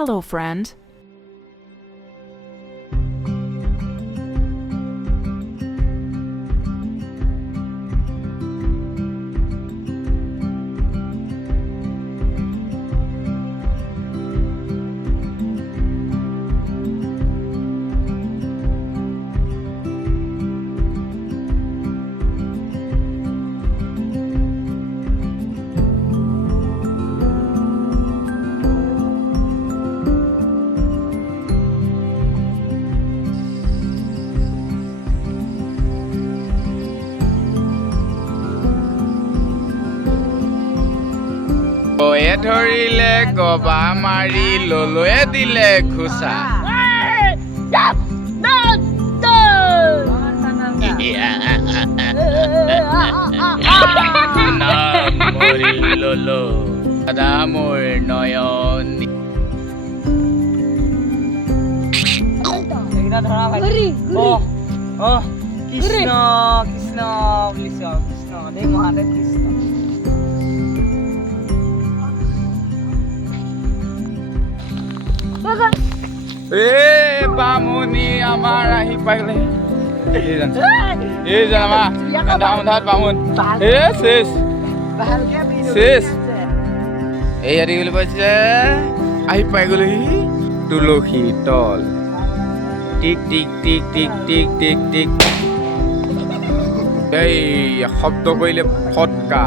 Hello, friend. গয়ে ধৰিলে গবা মাৰি ললৈয়ে দিলে ঘোচা নাম মৰিল ললো দাদা মোৰ নয়নী কৃষ্ণ কৃষ্ণ বুলিছ কৃষ্ণ দেই মহাদেৱ কৃষ্ণ বামুনি আমাৰ আহি পাইলে এই জানা ধামধাত বামুন শেষ শেষ এই আদি বুলি কৈছে আহি পাই গ'লেহি তুলসী তল tick tick tick tick tick tick tick এই শব্দ কৰিলে ফটকা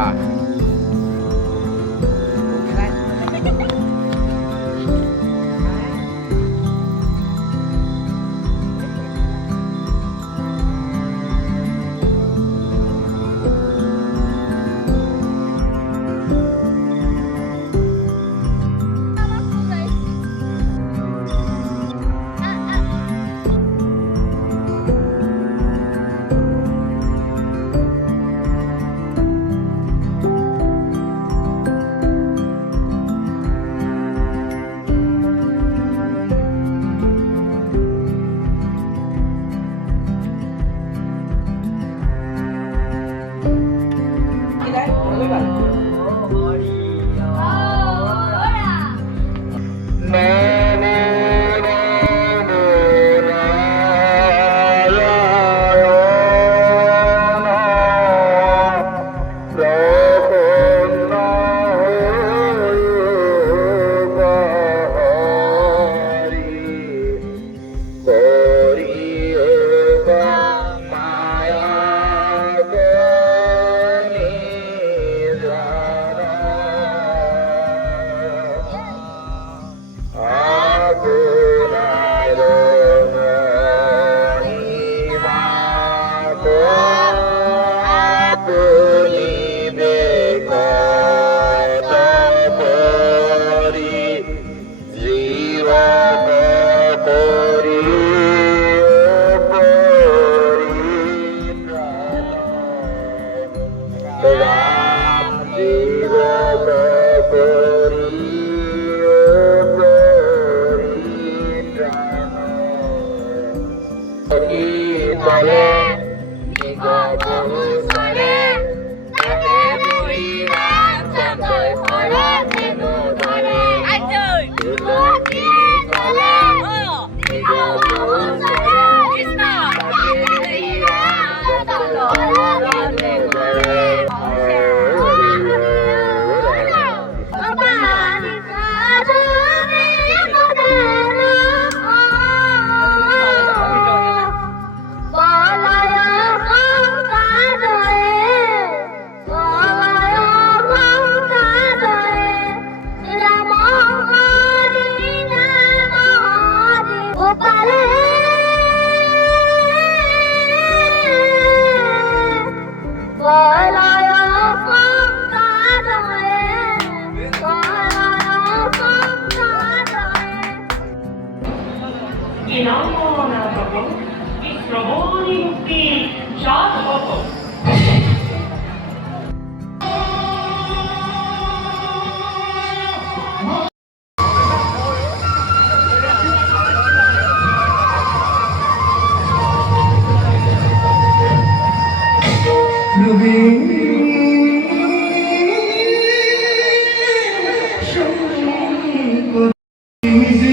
Easy.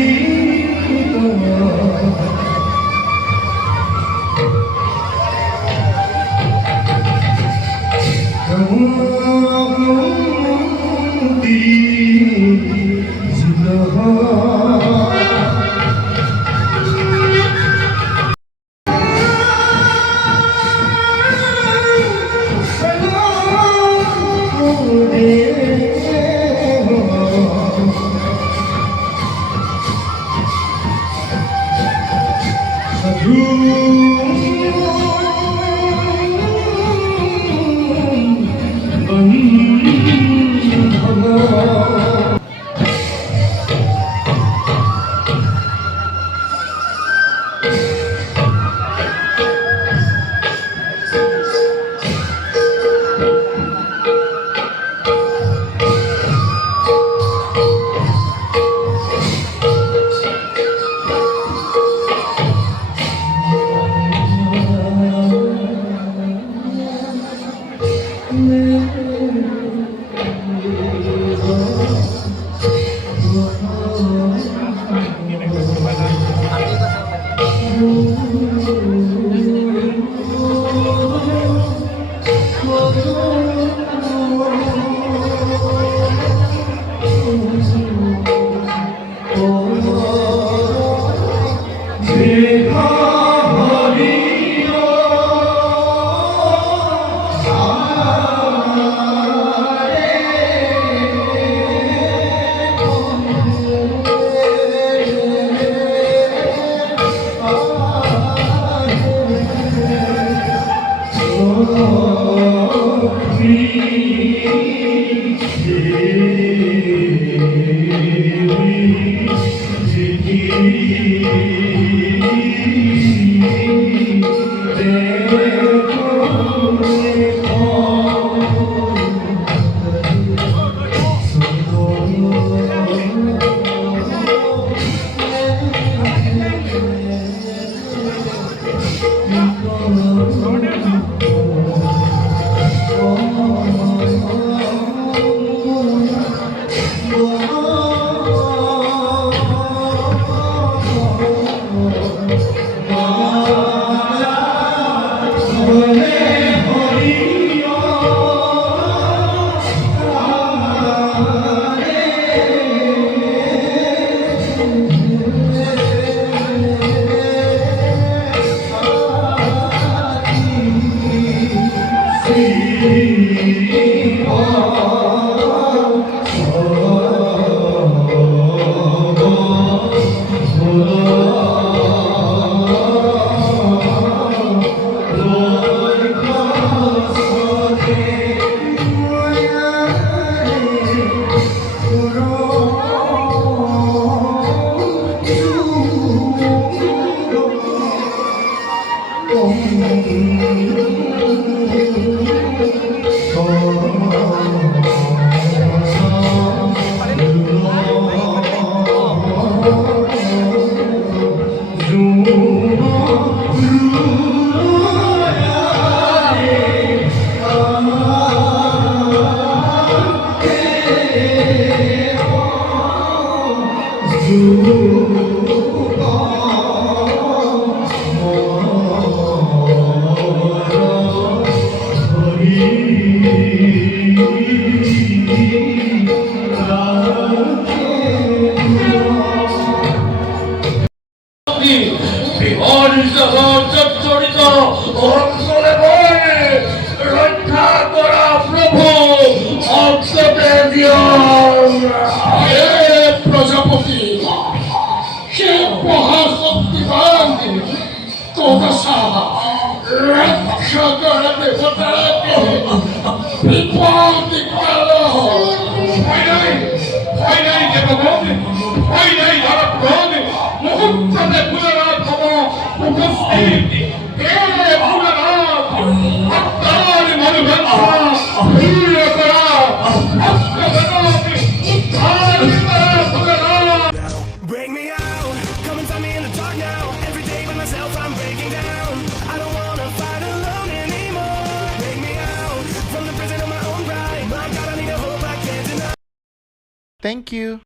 জড়িত অঞ্চলে বলে রক্ষা করা প্রভু অক্ষতে দিও হে প্রজাপতি সে মহাশক্তিমান কোদশা রক্ষা করে দেবতাকে বিপদ কালো ভয় নাই দেবগণ ভয় নাই ধরগণ মুহূর্ততে পুনরাত উপস্থিত হে পুনরাত ভক্তার মনোভাষা পূর্ণ করা ভক্তগণকে উদ্ধার করা পুনরাত Bring me out, come and find me in the dark now. Every day by myself I'm breaking down. I don't wanna fight alone anymore. Bring me out from the prison of my own pride. My God, I need a hope I can't deny. Thank you.